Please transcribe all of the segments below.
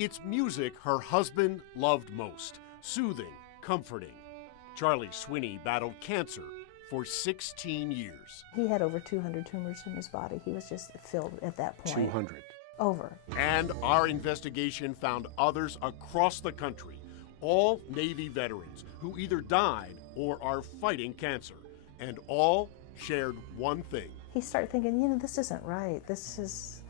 It's music her husband loved most, soothing, comforting. Charlie Swinney battled cancer for 16 years. He had over 200 tumors in his body. He was just filled at that point. 200. Over. And our investigation found others across the country, all Navy veterans who either died or are fighting cancer, and all shared one thing. He started thinking, this isn't right. This isn't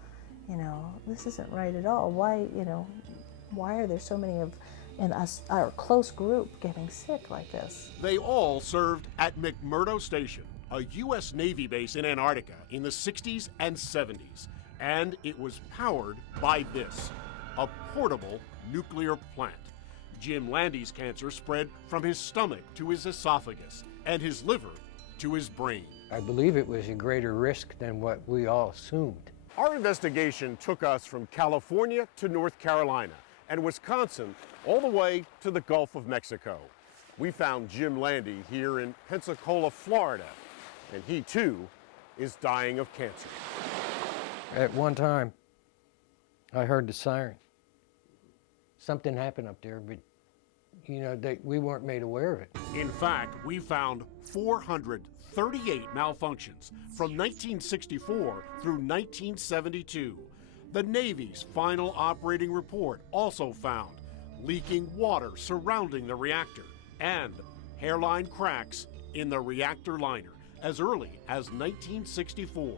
right at all. Why are there so many of in our close group getting sick like this? They all served at McMurdo Station, a U.S. Navy base in Antarctica in the 60s and 70s. And it was powered by this, a portable nuclear plant. Jim Landy's cancer spread from his stomach to his esophagus and his liver to his brain. I believe it was a greater risk than what we all assumed. Our investigation took us from California to North Carolina and Wisconsin all the way to the Gulf of Mexico. We found Jim Landy here in Pensacola, Florida, and he too is dying of cancer. At one time, I heard the siren. Something happened up there, but we weren't made aware of it. In fact, we found 438 malfunctions from 1964 through 1972. The Navy's final operating report also found leaking water surrounding the reactor and hairline cracks in the reactor liner as early as 1964.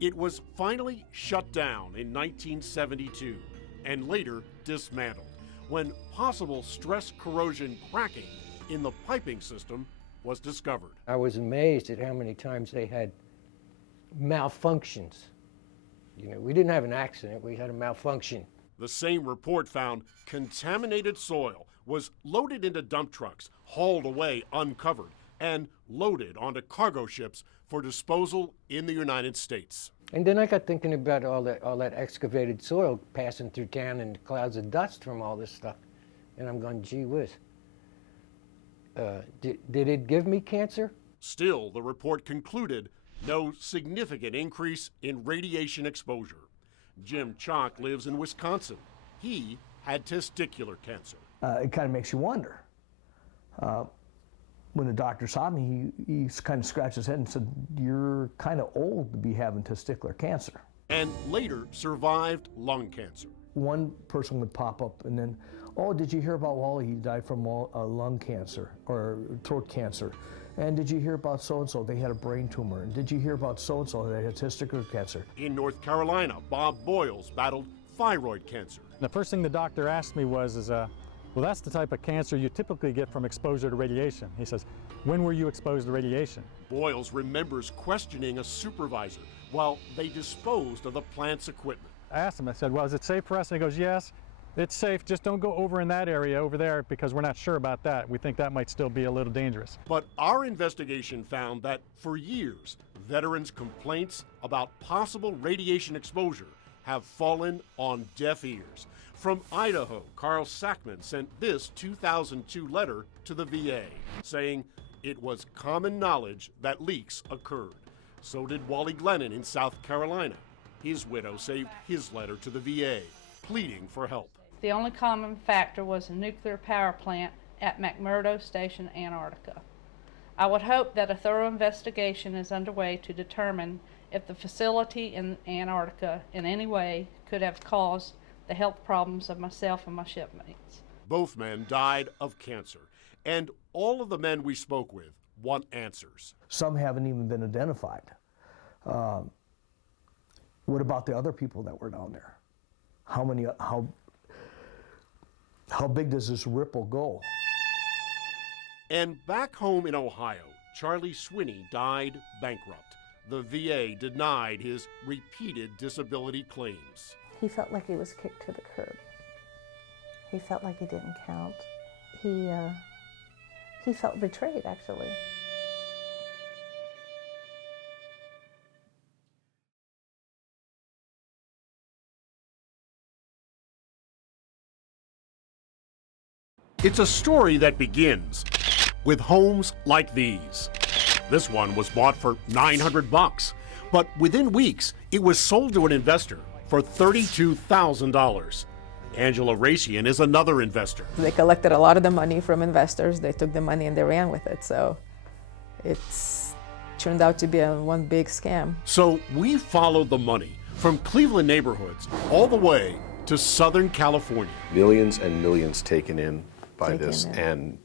It was finally shut down in 1972 and later dismantled when possible stress corrosion cracking in the piping system was discovered. I was amazed at how many times they had malfunctions. We didn't have an accident, we had a malfunction. The same report found contaminated soil was loaded into dump trucks, hauled away uncovered, and loaded onto cargo ships for disposal in the United States. And then I got thinking about all that excavated soil passing through town and clouds of dust from all this stuff. And I'm going, gee whiz. Did it give me cancer? Still, the report concluded no significant increase in radiation exposure. Jim Chalk lives in Wisconsin. He had testicular cancer. It kind of makes you wonder. When the doctor saw me, he kind of scratched his head and said, "You're kind of old to be having testicular cancer." And later survived lung cancer. One person would pop up and then, "Oh, did you hear about Wally? He died from lung cancer or throat cancer. And did you hear about so-and-so? They had a brain tumor. And did you hear about so-and-so? They had testicular cancer." In North Carolina, Bob Boyles battled thyroid cancer. The first thing the doctor asked me was, well, that's the type of cancer you typically get from exposure to radiation. He says, when were you exposed to radiation? Boyles remembers questioning a supervisor while they disposed of the plant's equipment. I asked him, I said, well, is it safe for us? And he goes, yes, it's safe. Just don't go over in that area over there because we're not sure about that. We think that might still be a little dangerous. But our investigation found that for years, veterans' complaints about possible radiation exposure have fallen on deaf ears. From Idaho, Carl Sackman sent this 2002 letter to the VA saying it was common knowledge that leaks occurred. So did Wally Glennon in South Carolina. His widow saved his letter to the VA, pleading for help. The only common factor was a nuclear power plant at McMurdo Station, Antarctica. I would hope that a thorough investigation is underway to determine if the facility in Antarctica in any way could have caused the health problems of myself and my shipmates. Both men died of cancer, and all of the men we spoke with want answers. Some haven't even been identified. What about the other people that were down there? How big does this ripple go? And back home in Ohio, Charlie Swinney died bankrupt. The VA denied his repeated disability claims. He felt like he was kicked to the curb. He felt like he didn't count. He felt betrayed, actually. It's a story that begins with homes like these. This one was bought for $900, but within weeks, it was sold to an investor for $32,000. Angela Racian is another investor. They collected a lot of the money from investors. They took the money and they ran with it. So it's turned out to be one big scam. So we followed the money from Cleveland neighborhoods all the way to Southern California. Millions and millions taken in by this, in. and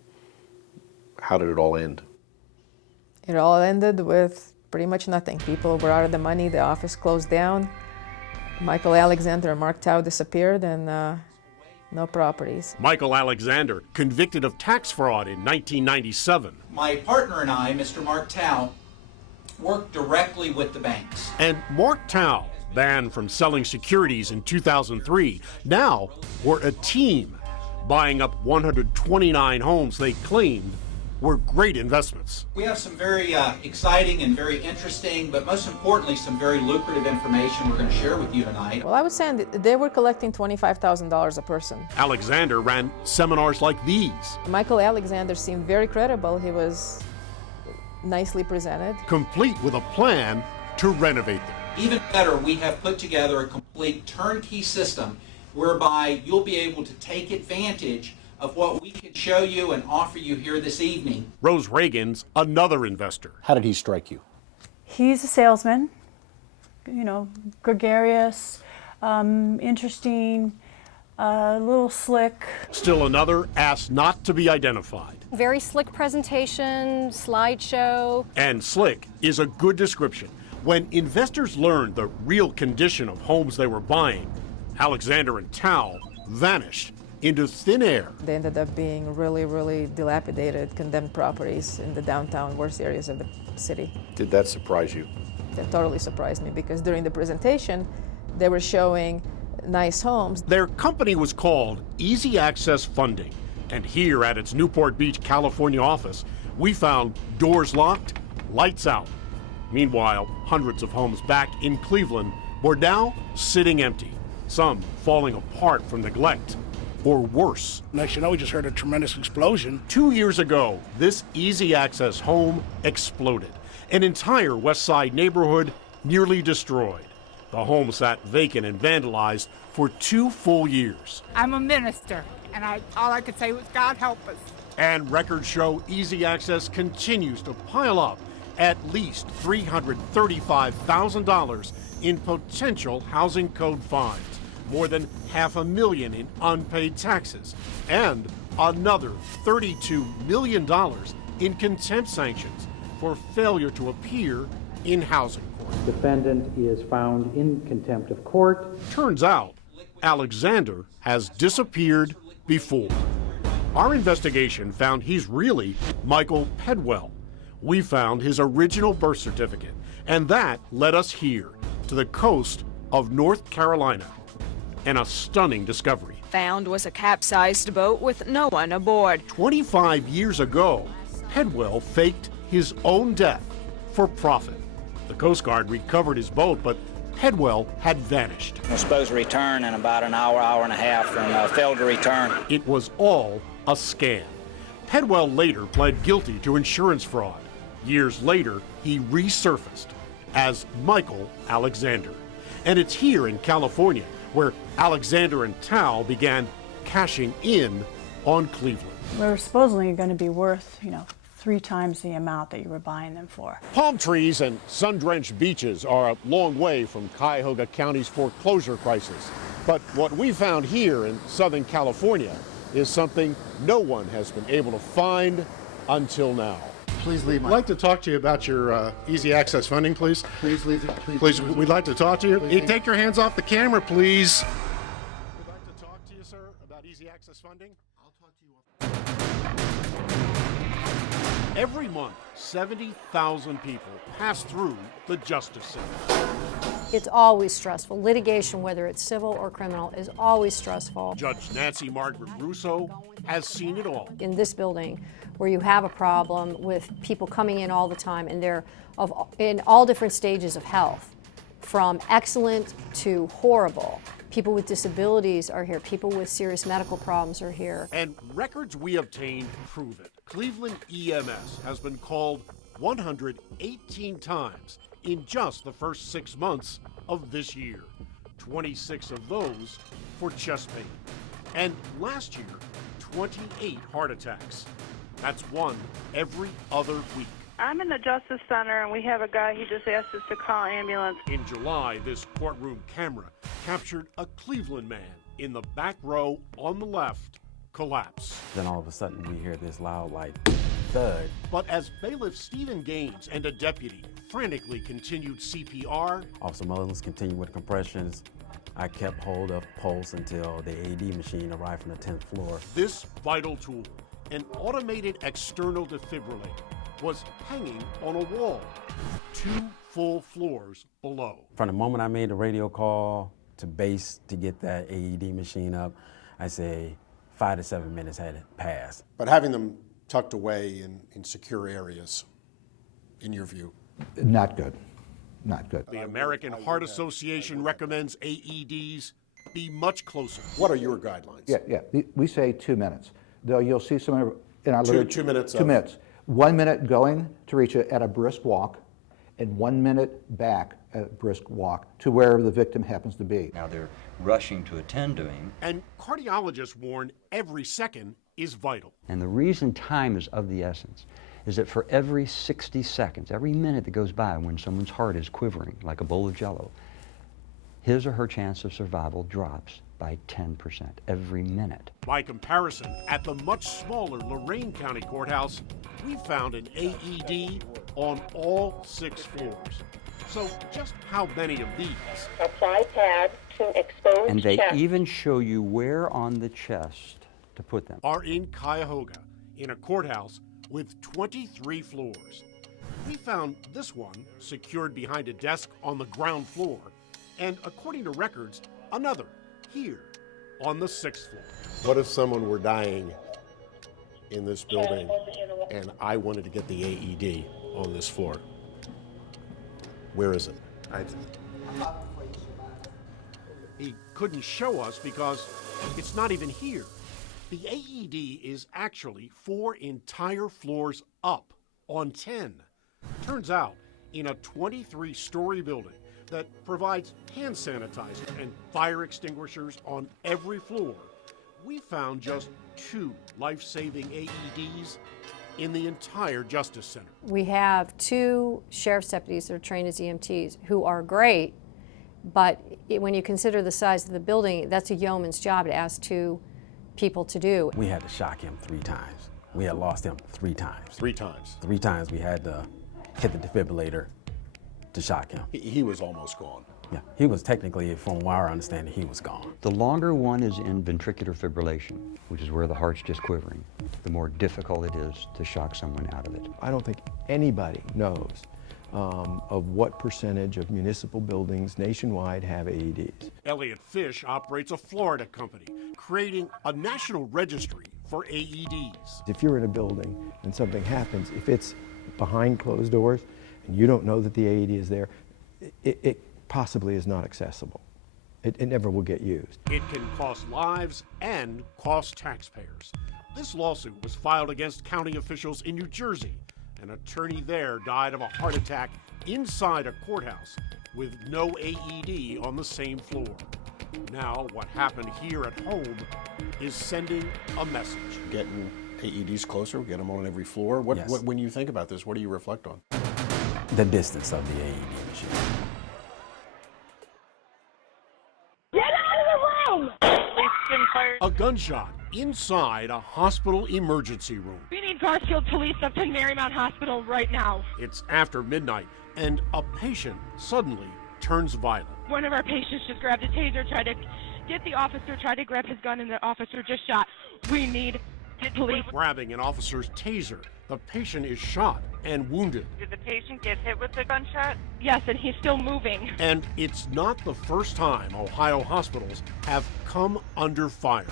how did it all end? It all ended with pretty much nothing. People were out of the money, the office closed down. Michael Alexander and Mark Tao disappeared, and no properties. Michael Alexander, convicted of tax fraud in 1997. My partner and I, Mr. Mark Tao, worked directly with the banks. And Mark Tao, banned from selling securities in 2003, now were a team buying up 129 homes they claimed were great investments. We have some very exciting and very interesting, but most importantly, some very lucrative information we're going to share with you tonight. Well, I was saying that they were collecting $25,000 a person. Alexander ran seminars like these. Michael Alexander seemed very credible. He was nicely presented. Complete with a plan to renovate them. Even better, we have put together a complete turnkey system whereby you'll be able to take advantage of what we can show you and offer you here this evening. Rose Reagan's another investor. How did he strike you? He's a salesman, you know, gregarious, interesting, a little slick. Still another asked not to be identified. Very slick presentation, slideshow. And slick is a good description. When investors learned the real condition of homes they were buying, Alexander and Tao vanished into thin air. They ended up being really, really dilapidated, condemned properties in the downtown worst areas of the city. Did that surprise you? That totally surprised me because during the presentation, they were showing nice homes. Their company was called Easy Access Funding. And here at its Newport Beach, California office, we found doors locked, lights out. Meanwhile, hundreds of homes back in Cleveland were now sitting empty, some falling apart from neglect. Or worse. Next you know, we just heard a tremendous explosion. 2 years ago, this easy access home exploded. An entire West Side neighborhood nearly destroyed. The home sat vacant and vandalized for 2 full years. I'm a minister, and all I could say was, God help us. And records show easy access continues to pile up at least $335,000 in potential housing code fines. More than $500,000 in unpaid taxes, and another $32 million in contempt sanctions for failure to appear in housing court. Defendant is found in contempt of court. Turns out, Alexander has disappeared before. Our investigation found he's really Michael Pedwell. We found his original birth certificate, and that led us here to the coast of North Carolina. And a stunning discovery. Found was a capsized boat with no one aboard. 25 years ago, Pedwell faked his own death for profit. The Coast Guard recovered his boat, but Pedwell had vanished. We're supposed to return in about an hour, hour and a half, and failed to return. It was all a scam. Pedwell later pled guilty to insurance fraud. Years later, he resurfaced as Michael Alexander. And it's here in California where Alexander and Tao began cashing in on Cleveland. We're supposedly going to be worth, 3 times the amount that you were buying them for. Palm trees and sun-drenched beaches are a long way from Cuyahoga County's foreclosure crisis. But what we found here in Southern California is something no one has been able to find until now. Please leave. I'd like to talk to you about your easy access funding, please. Please leave. Please, we'd like to talk to you. Take your hands off the camera, please. We'd like to talk to you, sir, about easy access funding. I'll talk to you. Every month, 70,000 people pass through the Justice Center. It's always stressful. Litigation, whether it's civil or criminal, is always stressful. Judge Nancy Margaret Russo has seen it all. In this building, where you have a problem with people coming in all the time, and they're in all different stages of health, from excellent to horrible. People with disabilities are here. People with serious medical problems are here. And records we obtained prove it. Cleveland EMS has been called 118 times in just the first 6 months of this year. 26 of those for chest pain. And last year, 28 heart attacks. That's one every other week. I'm in the Justice Center, and we have a guy, he just asked us to call ambulance. In July, this courtroom camera captured a Cleveland man in the back row on the left collapse. Then all of a sudden we hear this loud, like, thud. But as bailiff Stephen Gaines and a deputy frantically continued CPR, Officer Mullins continued with compressions. I kept hold of pulse until the AED machine arrived from the 10th floor. this vital tool, an automated external defibrillator, was hanging on a wall 2 full floors below. From the moment I made the radio call to base to get that AED machine up, I say 5 to 7 minutes had passed. But having them tucked away in secure areas, in your view? Not good. Not good. The American Heart Association recommends AEDs be much closer. What are your guidelines? Yeah. We say 2 minutes. Though you'll see some in our literature. 2 minutes. 2 minutes. 1 minute going to reach it at a brisk walk, and 1 minute back at a brisk walk to wherever the victim happens to be. Now they're rushing to attend to him. And cardiologists warn every second is vital. And the reason time is of the essence is that for every 60 seconds, every minute that goes by when someone's heart is quivering like a bowl of Jell-O, his or her chance of survival drops by 10% every minute. By comparison, at the much smaller Lorain County Courthouse, we found an AED on all 6 floors. So just how many of these? Apply pad to exposed And they chest. even show you where on the chest to put them. Are in Cuyahoga, in a courthouse with 23 floors. We found this one secured behind a desk on the ground floor, and according to records, another here on the 6th floor. What if someone were dying in this building and I wanted to get the AED on this floor? Where is it? He couldn't show us because it's not even here. The AED is actually 4 entire floors up on 10. Turns out, in a 23-story building that provides hand sanitizer and fire extinguishers on every floor, we found just 2 life-saving AEDs in the entire Justice Center. We have 2 sheriff's deputies that are trained as EMTs who are great, but when you consider the size of the building, that's a yeoman's job to ask 2 people to do. We had to shock him 3 times. We had lost him 3 times. 3 times? 3 times we had to hit the defibrillator to shock him. He was almost gone. Yeah, he was technically, from our understanding, he was gone. The longer one is in ventricular fibrillation, which is where the heart's just quivering, the more difficult it is to shock someone out of it. I don't think anybody knows of what percentage of municipal buildings nationwide have AEDs. Elliot Fish operates a Florida company, creating a national registry for AEDs. If you're in a building and something happens, if it's behind closed doors and you don't know that the AED is there, it possibly is not accessible. It never will get used. It can cost lives and cost taxpayers. This lawsuit was filed against county officials in New Jersey. An attorney there died of a heart attack inside a courthouse with no AED on the same floor. Now, what happened here at home is sending a message. Getting AEDs closer, get them on every floor. Yes. When you think about this, what do you reflect on? The distance of the AED machine. Get out of the room! A gunshot inside a hospital emergency room. We need Garfield police up to Marymount Hospital right now. It's after midnight, and a patient suddenly turns violent. One of our patients just grabbed a taser, tried to get the officer, tried to grab his gun, and the officer just shot. We need police. Grabbing an officer's taser, the patient is shot and wounded. Did the patient get hit with the gunshot? Yes, and he's still moving. And it's not the first time Ohio hospitals have come under fire.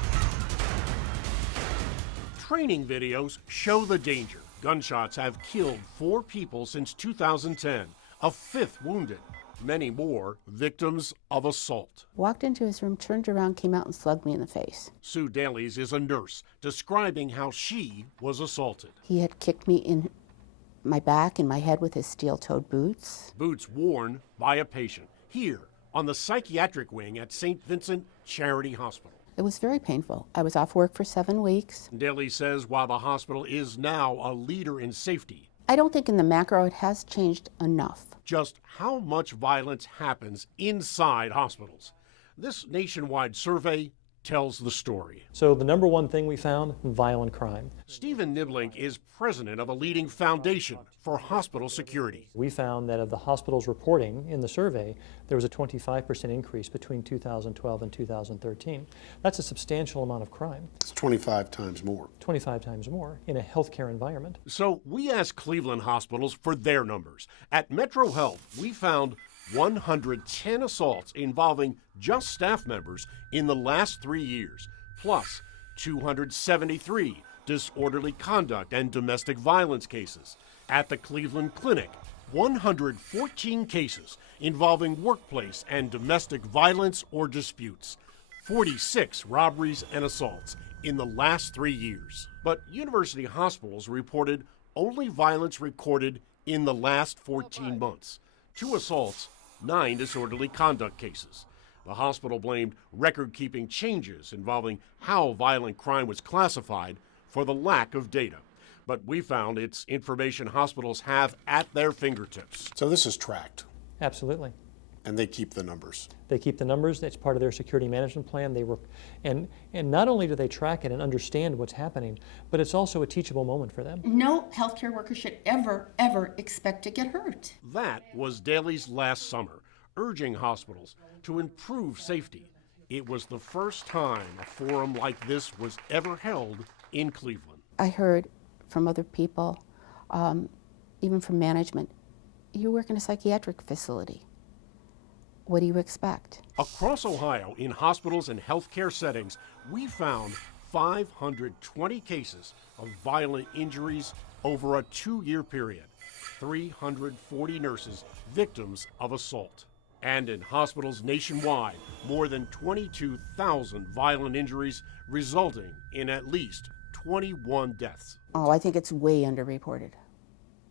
Training videos show the danger. Gunshots have killed 4 people since 2010, a 5th wounded, many more victims of assault. Walked into his room, turned around, came out and slugged me in the face. Sue Dailies is a nurse, describing how she was assaulted. He had kicked me in my back and my head with his steel-toed boots. Boots worn by a patient, here on the psychiatric wing at St. Vincent Charity Hospital. It was very painful. I was off work for 7 weeks. Daly says while the hospital is now a leader in safety, I don't think in the macro it has changed enough. just how much violence happens inside hospitals. This nationwide survey tells the story. So the number one thing we found, violent crime. Stephen Niblink is president of a leading foundation for hospital security. We found that of the hospitals reporting in the survey, there was a 25% increase between 2012 and 2013. That's a substantial amount of crime. It's 25 times more. 25 times more in a healthcare environment. So we asked Cleveland hospitals for their numbers. At Metro Health, we found 110 assaults involving just staff members in the last 3 years, plus 273 disorderly conduct and domestic violence cases. At the Cleveland Clinic, 114 cases involving workplace and domestic violence or disputes, 46 robberies and assaults in the last 3 years. But university hospitals reported only violence recorded in the last 14 months. 2 assaults, 9 disorderly conduct cases. The hospital blamed record-keeping changes involving how violent crime was classified for the lack of data. But we found it's information hospitals have at their fingertips. So this is tracked. Absolutely. And they keep the numbers. They keep the numbers. It's part of their security management plan. And not only do they track it and understand what's happening, but it's also a teachable moment for them. No healthcare worker should ever expect to get hurt. That was Daly's last summer, urging hospitals to improve safety. It was the first time a forum like this was ever held in Cleveland. I heard from other people, even from management, you work in a psychiatric facility. What do you expect? Across Ohio, in hospitals and healthcare settings, we found 520 cases of violent injuries over a 2-year period, 340 nurses victims of assault. And in hospitals nationwide, more than 22,000 violent injuries resulting in at least 21 deaths. Oh, I think it's way underreported.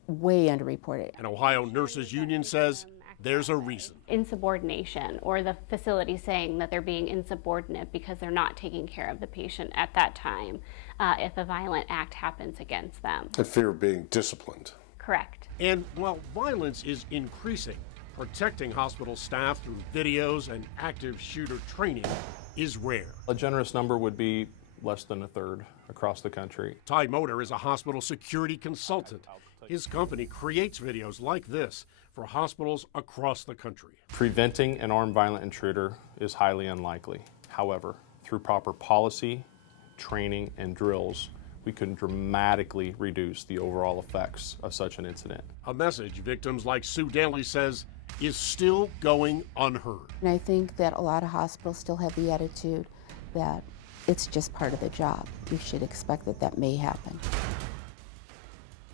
Way underreported. An Ohio Nurses Union says there's a reason. Insubordination, or the facility saying that they're being insubordinate because they're not taking care of the patient at that time if a violent act happens against them. The fear of being disciplined. Correct. And while violence is increasing, protecting hospital staff through videos and active shooter training is rare. A generous number would be less than a third across the country. Ty Motor is a hospital security consultant. His company creates videos like this for hospitals across the country. Preventing an armed violent intruder is highly unlikely. However, through proper policy, training, and drills, we can dramatically reduce the overall effects of such an incident. A message victims like Sue Daly says is still going unheard. And I think that a lot of hospitals still have the attitude that it's just part of the job. You should expect that that may happen.